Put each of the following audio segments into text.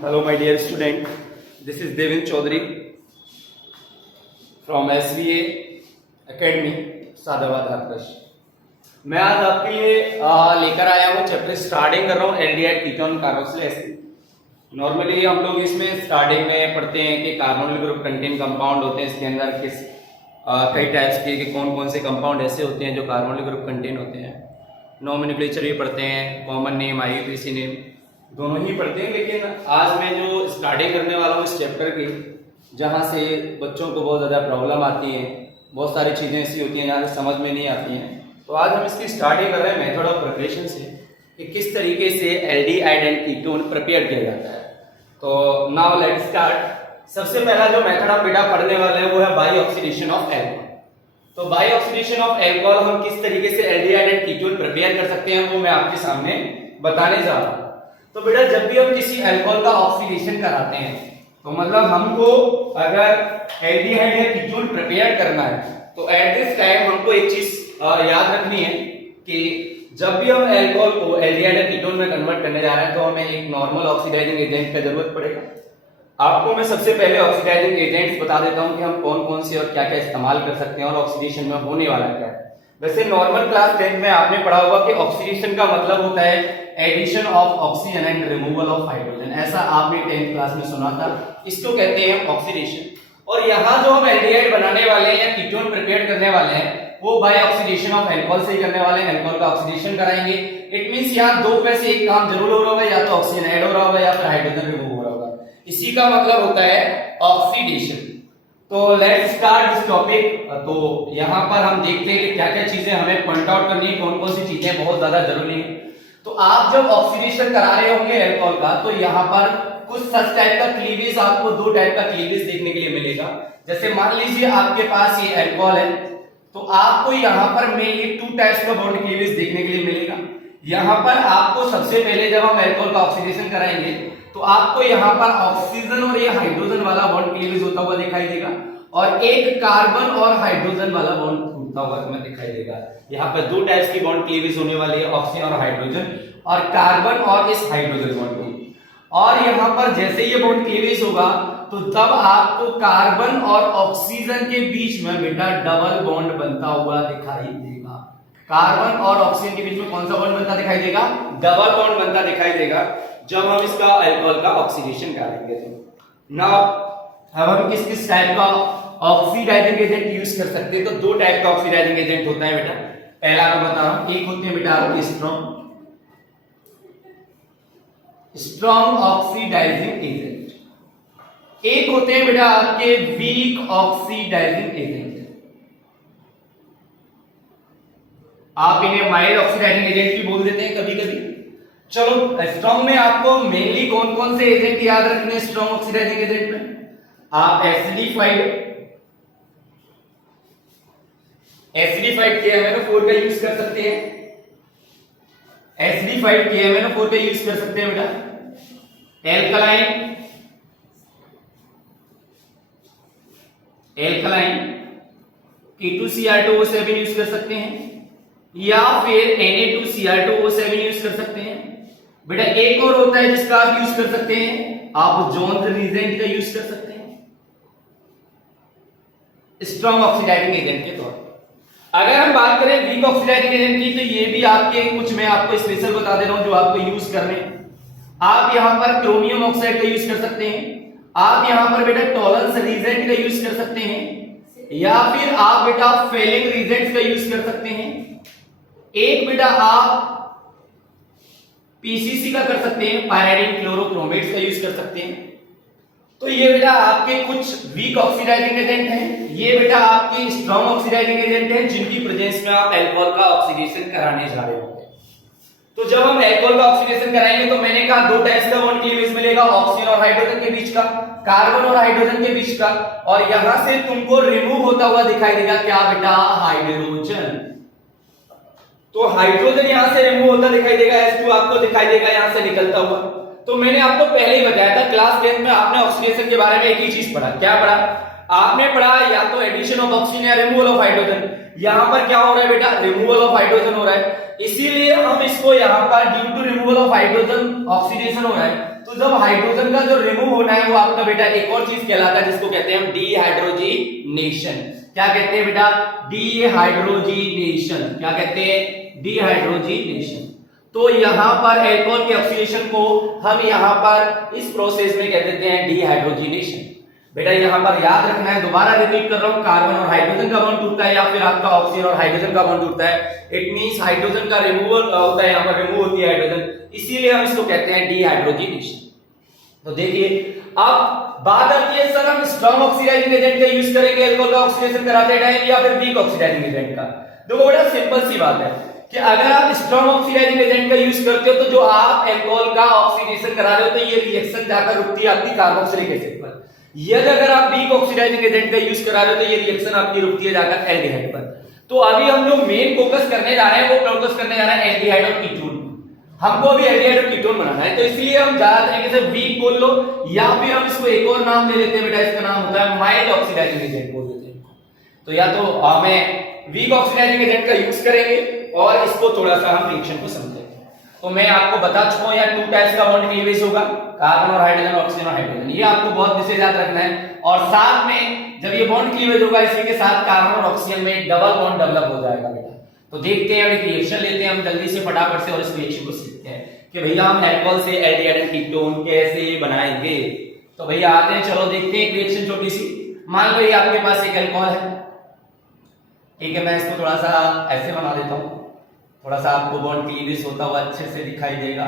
Hello, my dear student. This is Devin Chaudhary from SVA Academy, Sadabad आदर्श। मैं आज आपके लिए लेकर आया हूँ चैप्टर स्टार्टिंग कर रहा हूँ एल्डिहाइड कीटोन कार्बोक्सिलेज। नॉर्मली हम लोग इसमें स्टार्टिंग में पढ़ते हैं कि कार्बोनिल ग्रुप कंटेन कंपाउंड होते हैं, इसके अंदर किस कई टाइप्स के कि कौन कौन से कंपाउंड ऐसे होते हैं जो कार्बोनिल ग्रुप कंटेन होते हैं। नोमेनक्लेचर भी पढ़ते हैं, कॉमन नेम, IUPAC नेम दोनों ही पढ़ते हैं। लेकिन आज मैं जो स्टार्टिंग करने वाला हूँ इस चैप्टर की, जहाँ से बच्चों को बहुत ज़्यादा प्रॉब्लम आती है, बहुत सारी चीज़ें ऐसी होती हैं जहाँ से समझ में नहीं आती हैं, तो आज हम इसकी स्टार्टिंग कर रहे हैं मेथड ऑफ प्रिपरेशन से कि किस तरीके से एल्डिहाइड एंड कीटोन प्रिपेयर किया जाता है। तो नाउ लेट्स स्टार्ट। सबसे पहला जो मेथड हम बेटा पढ़ने वाले हैं वो है बाई ऑक्सीडेशन ऑफ एल्कोहल। तो बाई ऑक्सीडेशन ऑफ एल्कोहल हम किस तरीके से एल्डिहाइड एंड कीटोन प्रिपेयर कर सकते हैं वो मैं आपके सामने बताने जा रहा हूँ। तो बेटा जब भी हम किसी अल्कोहल का ऑक्सीडेशन कराते हैं तो मतलब हमको अगर एल्डिहाइड या कीटोन प्रिपेयर करना है तो एट दिस टाइम हमको एक चीज याद रखनी है कि जब भी हम अल्कोहल को एल्डिहाइड या कीटोन में कन्वर्ट करने जा रहे हैं तो हमें एक नॉर्मल ऑक्सीडाइजिंग एजेंट की जरूरत पड़ेगा। आपको मैं सबसे पहले ऑक्सीडाइजिंग एजेंट्स बता देता हूं कि हम कौन कौन से और क्या क्या इस्तेमाल कर सकते हैं और ऑक्सीडेशन में होने वाला क्या है। वैसे नॉर्मल क्लास 10 में आपने पढ़ा होगा कि ऑक्सीडेशन का मतलब होता है addition of oxygen and removal of hydrogen, ऐसा आपने 10th क्लास में सुना था। इसको कहते हैं ऑक्सीडेशन। और यहाँ जो हम एल्डिहाइड बनाने वाले हैं या कीटोन प्रिपेयर करने वाले हैं वो बाय ऑक्सीडेशन ऑफ अल्कोहल से ही करने वाले हैं। अल्कोहल का ऑक्सीडेशन कराएंगे। इट मींस यहाँ दो में से एक काम जरूर हो रहा होगा, या तो ऑक्सीजन ऐड हो रहा होगा या फिर हाइड्रोजन रिमूव हो रहा होगा। इसी का मतलब होता है ऑक्सीडेशन। तो लेट्स स्टार्ट दिस टॉपिक। तो यहाँ पर हम देखते हैं कि क्या क्या चीजें हमें पॉइंट आउट करनी है, कौन कौन सी चीजें बहुत ज्यादा जरूरी है। तो आप जब ऑक्सीडेशन करा रहे होंगे अल्कोहल का तो यहाँ पर कुछ सच टाइप का क्लीवेज, आपको दो टाइप का क्लीवेज देखने के लिए मिलेगा। जैसे मान लीजिए आपके पास ये अल्कोहल है तो आपको यहाँ पर मेनली टू टाइप्स का बॉन्ड क्लीवेज देखने के लिए मिलेगा। यहाँ पर आपको सबसे पहले जब हम अल्कोहल का ऑक्सीडेशन कराएंगे तो आपको यहाँ पर ऑक्सीजन और ये हाइड्रोजन वाला बॉन्ड क्लीवेज होता हुआ दिखाई देगा और एक कार्बन और हाइड्रोजन वाला बॉन्ड टूटता हुआ तुम्हें दिखाई देगा। यहाँ पर दो टाइप्स की बॉन्ड क्लीवेज होने वाली है, ऑक्सीजन और हाइड्रोजन, और कार्बन और इस हाइड्रोजन बॉन्ड की। और यहाँ पर जैसे ये बॉन्ड क्लीवेज होगा तो तब आपको कार्बन और ऑक्सीजन के बीच में बेटा डबल बॉन्ड बनता हुआ दिखाई देगा। कार्बन और ऑक्सीजन के बीच में कौन सा बॉन्ड बनता दिखाई देगा? डबल बॉन्ड बनता दिखाई देगा जब हम इसका अल्कोहल का ऑक्सीडेशन करेंगे। तो नाउ अब हम किस किस टाइप का ऑक्सीडाइजिंग एजेंट यूज कर सकते हैं? तो दो टाइप का ऑक्सीडाइजिंग एजेंट होता है बेटा। पहला मैं बता रहा हूं, एक होते हैं बेटा आपके स्ट्रॉन्ग ऑक्सीडाइजिंग एजेंट, एक होते हैं बेटा आपके वीक ऑक्सीडाइजिंग एजेंट। आप इन्हें माइल्ड ऑक्सीडाइजिंग एजेंट भी बोल देते हैं कभी कभी। चलो स्ट्रॉन्ग में आपको मेनली कौन कौन से एजेंट याद रखने स्ट्रॉन्ग ऑक्सीडाइजिंग एजेंट में? आप एसिडिफाइड KMnO4 का यूज कर सकते हैं। एसिडिफाइड KMnO4 का यूज कर सकते हैं बेटा। एल्कलाइन K2Cr2O7 यूज कर सकते हैं या फिर Na2Cr2O7 यूज कर सकते हैं बेटा। एक और होता है जिसका आप यूज कर सकते हैं, आप जोन्स रीजेंट का यूज कर सकते हैं स्ट्रॉन्ग ऑक्सीडाइजिंग एजेंट के तौर पर। अगर हम बात करें वीक ऑक्सीडाइजिंग एजेंट की तो ये भी आपके कुछ मैं आपको स्पेशल बता दे रहा हूं जो आपको यूज करने। आप यहां पर क्रोमियम ऑक्साइड का यूज कर सकते हैं, आप यहां पर बेटा टॉलरेंस रीजेंट का यूज कर सकते हैं, या फिर आप बेटा फेलिंग रीजेंट का यूज कर सकते हैं। एक बेटा आप PCC का कर सकते हैं, पायराडिन क्लोरोक्रोमेट्स का यूज कर सकते हैं। तो ये बेटा आपके कुछ वीक ऑक्सीडाइजिंग एजेंट हैं, ये बेटा आपके स्ट्रॉन्ग ऑक्सीडाइजिंग एजेंट हैं जिनकी प्रेजेंस में आप अल्कोहल का ऑक्सीडेशन कराने जा रहे होंगे। तो जब हम अल्कोहल का ऑक्सीडेशन कराएंगे तो मैंने कहा दो टाइप्स का बॉन्ड क्लीवेज मिलेगा, ऑक्सीजन और हाइड्रोजन के बीच का, कार्बन और हाइड्रोजन के बीच का, और यहां से तुमको रिमूव होता हुआ दिखाई देगा क्या बेटा? हाइड्रोजन। तो हाइड्रोजन यहां से रिमूव होता दिखाई देगा, H2 आपको दिखाई देगा यहां से निकलता हुआ। तो मैंने आपको पहले ही बताया था क्लास 10 में आपने ऑक्सीडेशन के बारे में एक ही चीज पढ़ा। क्या पढ़ा आपने? पढ़ा या तो एडिशन ऑफ ऑक्सीजन या रिमूवल ऑफ हाइड्रोजन। यहां पर क्या हो रहा है बेटा? रिमूवल ऑफ हाइड्रोजन हो रहा है, इसीलिए हम इसको यहां पर due to removal of hydrogen oxidation हो रहा है तो जब हाइड्रोजन का जो रिमूव होना है वो आपका बेटा एक और चीज कहलाता है जिसको कहते हैं हम डीहाइड्रोजिनेशन। क्या कहते हैं बेटा? डीहाइड्रोजिनेशन। क्या कहते हैं? डीहाइड्रोजिनेशन। तो यहां पर एल्कोहल के ऑक्सीडेशन को हम यहां पर इस प्रोसेस में कह देते हैं डीहाइड्रोजिनेशन। बेटा यहां पर याद रखना है, दोबारा रिपीट कर रहा हूं, कार्बन और हाइड्रोजन का बॉन्ड टूटता है या फिर आपका ऑक्सीजन और हाइड्रोजन का बॉन्ड टूटता है, इट मींस हाइड्रोजन का रिमूवल होता है, यहां पर रिमूव होती है हाइड्रोजन, इसीलिए हम इसको कहते हैं डीहाइड्रोजिनेशन। तो देखिए अब बात आती है, सर हम स्ट्रॉन्ग ऑक्सीडाइजिंग एजेंट का यूज करेंगे अल्कोहल का ऑक्सीडेशन कराते टाइम या फिर वीक ऑक्सीडाइजिंग एजेंट का? देखो बड़ा सिंपल सी बात है कि अगर आप स्ट्रॉन्ग ऑक्सीडाइजिंग एजेंट का यूज करते हो तो जो आप अल्कोहल का ऑक्सीडेशन करा रहे हो तो ये रिएक्शन जाकर रुकती है आपकी कार्बोक्सिलिक एसिड पर। यदि अगर आप वीक ऑक्सीडाइजिंग एजेंट का यूज करा रहे हो तो ये रिएक्शन आपकी रुकती है जाकर एल्डिहाइड पर। तो अभी हम जो मेन फोकस करने जा रहे हैं वो फोकस करने जा रहे हैं एल्डिहाइड और कीटोन। हमको अभी एल्डिहाइड और कीटोन बनाना है, तो इसलिए हम ज्यादा तरीके से वीक बोल लो या फिर हम इसको एक और नाम दे देते हैं बेटा, इसका नाम होता है माइल्ड ऑक्सीडाइजिंग एजेंट बोल देते हैं। तो या तो हमें वीक ऑक्सीडाइजिंग एजेंट का यूज करेंगे और इसको थोड़ा सा हम रिएक्शन को समझेंगे। तो मैं आपको बता चुका हूं यार 2 टाइप्स का बॉन्ड क्लीवेज होगा, कार्बन और हाइड्रोजन, ऑक्सीजन और हाइड्रोजन, ये आपको बहुत विशेष याद रखना है। और साथ में जब ये बॉन्ड क्लीवेज होगा इसी के साथ कार्बन और ऑक्सीजन में डबल बॉन्ड डेवलप हो जाएगा बेटा। तो देखते हैं, एक रिएक्शन लेते हैं हम जल्दी से फटाफट से और इस रिएक्शन को सीखते हैं कि भैया हम अल्कोहल से एल्डिहाइड एंड कीटोन कैसे बनाएंगे। तो भैया आते हैं, चलो देखते हैं रिएक्शन छोटी सी। मान लो ये आपके पास एक अल्कोहल है, ठीक है, मैं इसको थोड़ा सा ऐसे बना देता हूं, थोड़ा सा आपको बॉन्ड क्लीवेज होता हुआ अच्छे से दिखाई देगा।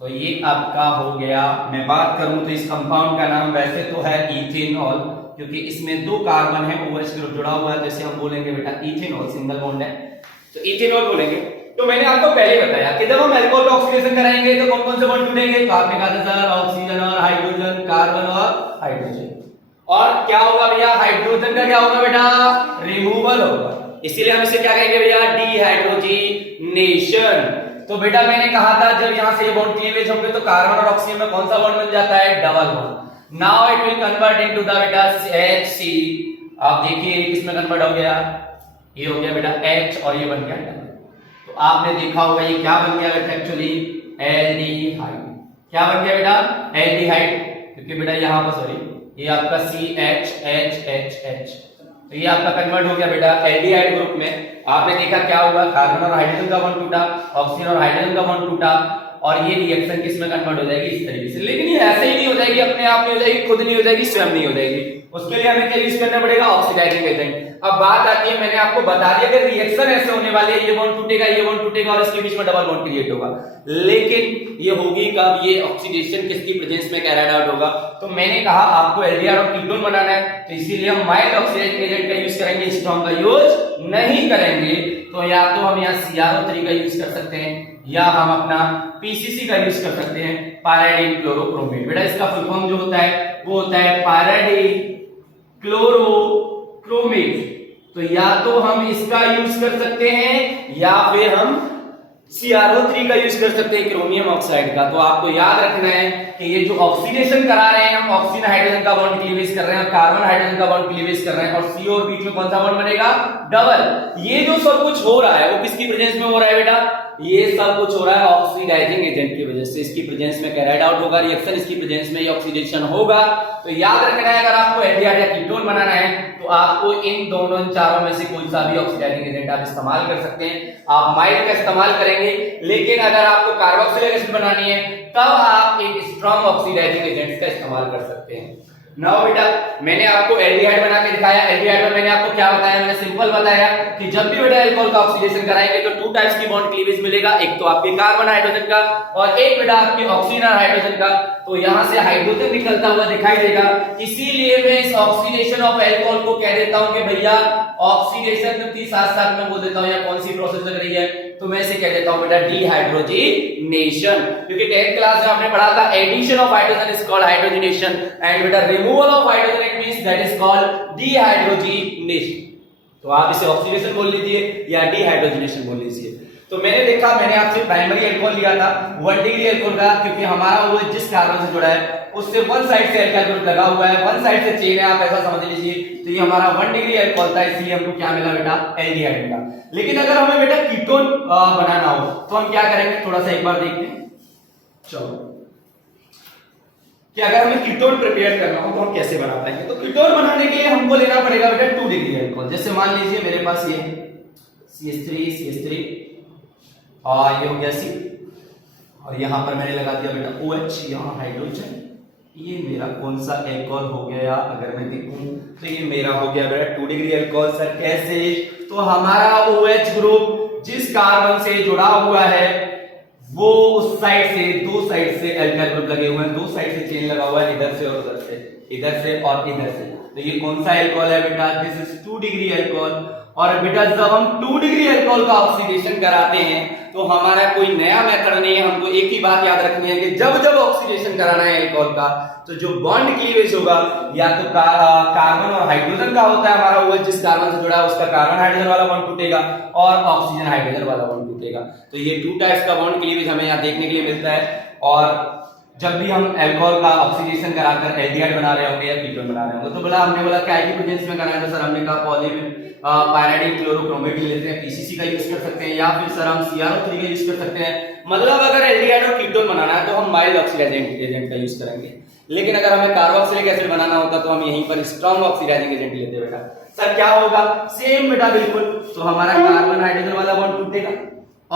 तो ये आपका हो गया। मैं बात करूं तो इस कंपाउंड का नाम वैसे तो है इथेनॉल, क्योंकि इसमें 2 कार्बन है, OH ग्रुप जुड़ा हुआ है, जैसे हम बोलेंगे बेटा इथेनॉल, सिंगल बॉन्ड है तो इथेनॉल बोलेंगे। तो मैंने आपको पहले बताया कि जब हम अल्कोहल का ऑक्सीडेशन कराएंगे तो कौन कौन से बॉन्ड टूटेंगे? तो आपने कहा था सर ऑक्सीजन और हाइड्रोजन, कार्बन और हाइड्रोजन। और क्या होगा भैया? हाइड्रोजन का क्या होगा बेटा? रिमूवल होगा, इसीलिए हम इसे क्या कहेंगे भैया? डीहाइड्रोजिनेशन। तो बेटा मैंने कहा था जब यहां से ये बॉन्ड क्लीवेज होंगे तो कार्बन और ऑक्सीजन में कौन सा बॉन्ड बन जाता है? Double bond. Now it will convert into the बेटा HC। आप देखिए किसमें कन्वर्ट हो गया? ये हो गया बेटा H और ये बन गया डबल। तो आपने देखा होगा ये क्या बन गया बेटा? Actually aldehyde. क्या बन गया बेटा? एल्डिहाइड, क्योंकि बेटा यहां पर सॉरी ये आपका CHHHH, तो ये आपका कन्वर्ट हो गया बेटा एल्डिहाइड ग्रुप में। आपने देखा क्या हुआ? कार्बन और हाइड्रोजन का बॉन्ड टूटा, ऑक्सीजन और हाइड्रोजन का बॉन्ड टूटा, और ये रिएक्शन किस में कन्वर्ट हो जाएगी? इस तरीके से। लेकिन ये ऐसे ही नहीं हो जाएगी, अपने आप नहीं हो जाएगी, खुद नहीं हो जाएगी, स्वयं नहीं हो जाएगी, उसके लिए हमें क्या यूज करना पड़ेगा? Oxidising agent. अब बात आती है, मैंने आपको बता दिया कि रिएक्शन ऐसे होने वाले है, ये बॉन्ड टूटेगा, ये बॉन्ड टूटेगा और इसके बीच में डबल बॉन्ड क्रिएट होगा। लेकिन ये होगी कब? ये ऑक्सीडेशन किसकी प्रेजेंस में कैरिड आउट होगा? तो मैंने कहा आपको एल्डिहाइड और कीटोन बनाना है, तो इसीलिए हम माइल्ड ऑक्सीडाइजिंग एजेंट का यूज करेंगे, स्ट्रॉन्ग का यूज नहीं करेंगे। तो या तो हम यहाँ CrO3 का यूज कर सकते हैं या हम अपना PCC का यूज कर सकते हैं, पायराडाइन क्लोरोक्रोमेट। बेटा इसका फुल फॉर्म जो होता है वो होता है पायराडाइन क्लोरोक्रोमेट। तो या तो हम इसका यूज कर सकते हैं या फिर हम CrO3 का यूज कर सकते हैं, क्रोमियम ऑक्साइड का। तो आपको याद रखना है कि ये जो ऑक्सीडेशन करा रहे हैं हम, ऑक्सीजन हाइड्रोजन का बॉन्ड क्लीवेज कर रहे हैं, कार्बन हाइड्रोजन का बॉन्ड क्लीवेज कर रहे हैं, और C और बीच में कौन सा बॉन्ड बनेगा? डबल। ये जो सब कुछ हो रहा है वो किसकी प्रेजेंस में हो रहा है बेटा? ये सब कुछ हो रहा है ऑक्सीडाइजिंग एजेंट की वजह से। इसकी प्रेजेंस में कैरिड आउट होगा रिएक्शन, इसकी प्रेजेंस में ये ऑक्सीडेशन होगा। तो याद रखना है अगर आपको एल्डिहाइड या कीटोन बनाना है तो आपको इन दोनों चारों में से कोई सा भी ऑक्सीडाइजिंग एजेंट आप इस्तेमाल कर सकते हैं। आप माइल्ड का इस्तेमाल करेंगे, लेकिन अगर आपको कार्बोक्सिलिक एसिड बनानी है तब आप एक स्ट्रॉन्ग ऑक्सीडाइजिंग एजेंट का इस्तेमाल कर सकते हैं। नाउ बेटा मैंने आपको एल्डिहाइड बना के दिखाया। एल्डिहाइड में मैंने आपको क्या बताया? मैंने सिंपल बताया कि जब भी बेटा अल्कोहल का ऑक्सीडेशन कराएंगे तो 2 टाइप्स की बॉन्ड क्लीवेज मिलेगा, एक तो आपके कार्बन हाइड्रोजन का और एक बेटा आपके ऑक्सीजन और हाइड्रोजन का। तो यहां से हाइड्रोजन निकलता हुआ दिखाई देगा, इसीलिए मैं इस ऑक्सीडेशन ऑफ अल्कोहल को कह देता हूं कि भैया ऑक्सीडेशन, क्योंकि साथ साथ में बोल देता हूं या कौन सी प्रोसेस लग रही है, तो मैं इसे कह देता हूं बेटा डीहाइड्रोजिनेशन। क्योंकि 10th क्लास में आपने पढ़ा था addition of hydrogen is called hydrogenation and बेटा removal of hydrogen it means that is called dehydrogenation. तो आप इसे ऑक्सीडेशन बोल लीजिए या डीहाइड्रोजिनेशन बोल लीजिए। तो मैंने देखा, मैंने आपसे प्राइमरी अल्कोहल लिया था 1 डिग्री अल्कोहल का, क्योंकि हमारा वो जिस कार्बन से जुड़ा है उससे वन साइड से अल्काइल ग्रुप लगा हुआ है, वन साइड से चेन है, आप ऐसा समझ लीजिए। तो ये हमारा 1 डिग्री अल्कोहल था, इसलिए हमको क्या मिला बेटा? एल्डिहाइड मिला। लेकिन अगर हमें बेटा कीटोन बनाना हो तो हम क्या करेंगे? थोड़ा सा एक बार देखते हैं। चलो कि अगर हमें कीटोन प्रिपेयर करना हो तो हम कैसे बना पाएंगे। तो कीटोन बनाने के लिए हमको लेना पड़ेगा बेटा 2 डिग्री अल्कोहल। जैसे मान लीजिए मेरे पास ये CH3 और ये हो गया C, और यहां पर मैंने लगा दिया बेटा OH, यहां हाइड्रोजन। ये मेरा कौन सा अल्कोहल हो गया, अगर मैं देखूं तो ये मेरा हो गया बेटा 2 डिग्री अल्कोहल। सर कैसे? तो हमारा OH ग्रुप जिस कार्बन से जुड़ा हुआ है वो उस साइड से, 2 साइड से अल्काइल ग्रुप लगे हुए हैं, 2 साइड से चेन लगा हुआ है, इधर से और उधर से, इधर से और इधर से। तो ये कौन सा अल्कोहल है बेटा? This is 2 degree alcohol. और बेटा जब हम 2 डिग्री अल्कोहल का ऑक्सीडेशन कराते हैं तो हमारा कोई नया मेथड नहीं है, हमको एक ही बात याद रखनी है कि जब जब ऑक्सीडेशन कराना है अल्कोहल का तो जो बॉन्ड क्लीवेज होगा या तो कार्बन और हाइड्रोजन का होता है हमारा OH, जिस कार्बन से जुड़ा है उसका कार्बन हाइड्रोजन वाला बॉन्ड टूटेगा और ऑक्सीजन हाइड्रोजन वाला बॉन्ड टूटेगा। तो ये 2 टाइप्स का बॉन्ड क्लीवेज हमें यहाँ देखने के लिए मिलता है। और जब भी हम अल्कोहल का ऑक्सीडेशन कराकर एल्डिहाइड बना रहे होंगे या कीटोन बना रहे होंगे तो बोला हमने बोला क्या की प्रेजेंस में कराना है, तो सर हमने कहा पॉलीविन पायराडाइन क्लोरोक्रोमेट लेते हैं, PCC का यूज कर सकते हैं, या फिर सर हम CrO3 का यूज कर सकते हैं। मतलब अगर एल्डिहाइड और कीटोन बनाना है तो हम माइल्ड ऑक्सीडाइजिंग एजेंट का यूज करेंगे, लेकिन अगर हमें कार्बोक्सिलिक एसिड बनाना होता तो हम यहीं पर स्ट्रॉन्ग ऑक्सीडाइजिंग एजेंट लेते बेटा। सर क्या होगा? सेम बेटा बिल्कुल। तो हमारा कार्बन हाइड्रोजन वाला बॉन्ड टूटेगा,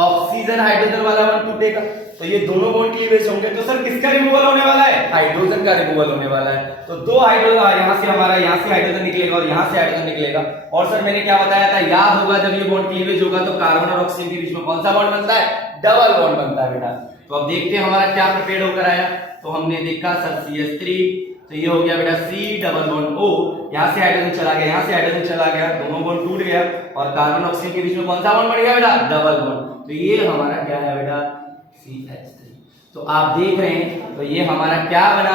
ऑक्सीजन हाइड्रोजन वाला बॉन्ड टूटेगा, तो ये दोनों बॉन्ड क्लीवेज होंगे। तो सर किसका रिमूवल होने वाला है? हाइड्रोजन का रिमूवल होने वाला है। तो 2 हाइड्रोजन यहां से हमारा, यहां से हाइड्रोजन निकलेगा और यहां से हाइड्रोजन निकलेगा। और सर मैंने क्या बताया था, याद होगा जब ये बॉन्ड क्लीवेज होगा तो कार्बन और ऑक्सीजन के बीच में कौन सा बॉन्ड बनता है? डबल बॉन्ड बनता है बेटा। तो अब देखते हैं हमारा क्या प्रिपेयर होकर आया। तो हमने देखा सर CH3, तो ये हो गया बेटा C डबल बॉन्ड O, यहां से हाइड्रोजन चला गया, यहां से हाइड्रोजन चला गया, दोनों बॉन्ड टूट गया और कार्बन ऑक्सीजन के बीच में कौन सा बॉन्ड बन गया बेटा? Double bond. तो ये हमारा क्या है बेटा? CH3। तो आप देख रहे हैं, तो ये हमारा क्या बना?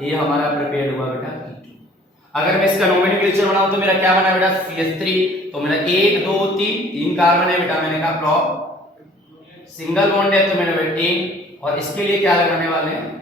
ये हमारा प्रिपेयर हुआ बेटा कीटोन। अगर मैं इसका नोमेनक्लेचर बनाऊं तो मेरा क्या बना बेटा? CH3। तो मेरा 1 2 3 कार्बन है बेटा, मैंने कहा प्रो सिंगल बॉन्ड है तो मैंने बेटा 1, और इसके लिए क्या लगाने वाले हैं?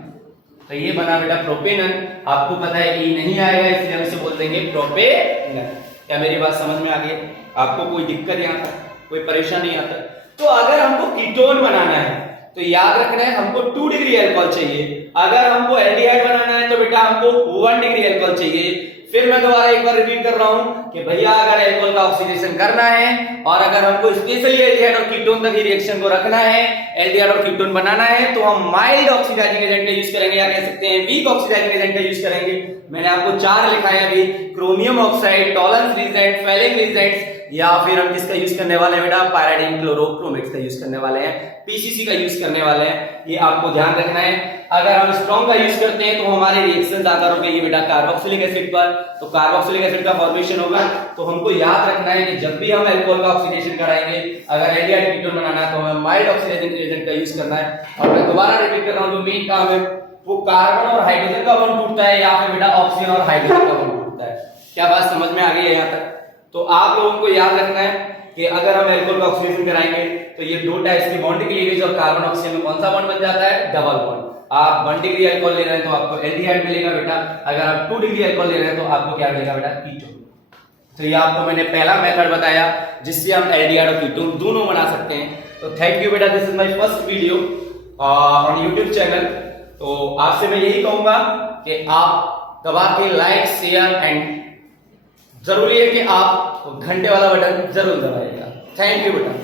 तो ये बना बेटा प्रोपेनन। आपको पता है E नहीं आएगा इसलिए हम इसे बोल देंगे प्रोपेनन। क्या मेरी बात समझ में आ गई? आपको कोई दिक्कत यहाँ तक, कोई परेशानी यहाँ तक? तो अगर हमको कीटोन बनाना है तो याद रखना है हमको 2 डिग्री अल्कोहल चाहिए। अगर हमको एल्डिहाइड बनाना है तो बेटा हमको 1 डिग्री अल्कोहल चाहिए। फिर मैं दोबारा एक बार रिपीट कर रहा हूं कि भैया अगर अल्कोहल का ऑक्सीडेशन करना है और अगर हमको स्पेशली एल्डिहाइड और कीटोन तक ही रिएक्शन को रखना है, एल्डिहाइड और कीटोन बनाना है, तो हम माइल्ड ऑक्सीडाइजिंग एजेंट का यूज करेंगे, या कह सकते हैं वीक ऑक्सीडाइजिंग एजेंट का यूज करेंगे। मैंने आपको 4 लिखाए अभी, chromium oxide, Tollens reagent, Fehling reagent, या फिर हम किसका यूज करने वाले हैं बेटा? पायराडाइन क्लोरोक्रोमेट का यूज करने वाले हैं, PCC का यूज करने वाले हैं। ये आपको ध्यान रखना है। अगर हम स्ट्रॉन्ग का यूज करते हैं तो हमारे रिएक्शन ज्यादा रुकेगी बेटा कार्बोक्सिलिक एसिड पर, तो कार्बोक्सिलिक एसिड का फॉर्मेशन होगा। तो हमको याद रखना है कि जब भी हम अल्कोहल का ऑक्सीडेशन कराएंगे, अगर एल्डिहाइड कीटोन बनाना है तो हमें माइल्ड ऑक्सीडाइजिंग एजेंट का यूज करना है। और मैं दोबारा रिपीट कर रहा हूं, जो मेन काम है वो कार्बन और हाइड्रोजन का बॉन्ड टूटता है या फिर बेटा ऑक्सीजन और हाइड्रोजन का बॉन्ड टूटता है। क्या बात समझ में आ गई है यहाँ तक? तो आप लोगों को याद रखना है कि अगर हम अल्कोहल का ऑक्सीडेशन कराएंगे तो ये 2 टाइप्स की बॉन्ड क्लीवेज और कार्बन ऑक्सीजन में कौन सा बॉन्ड बन जाता है? Double bond. आप 1 डिग्री अल्कोहल ले रहे हैं तो आपको एल्डिहाइड मिलेगा बेटा, अगर आप 2 डिग्री अल्कोहल ले रहे हैं तो आपको क्या मिलेगा बेटा? कीटोन। तो ये आपको मैंने पहला मेथड बताया जिससे हम एल्डिहाइड और कीटोन दोनों बना सकते हैं। तो थैंक यू बेटा, this is my first video on YouTube channel. तो आपसे मैं यही कहूंगा कि आप दबा के लाइक शेयर एंड जरूरी है कि आप घंटे वाला बटन जरूर दबाइएगा। थैंक यू बेटा।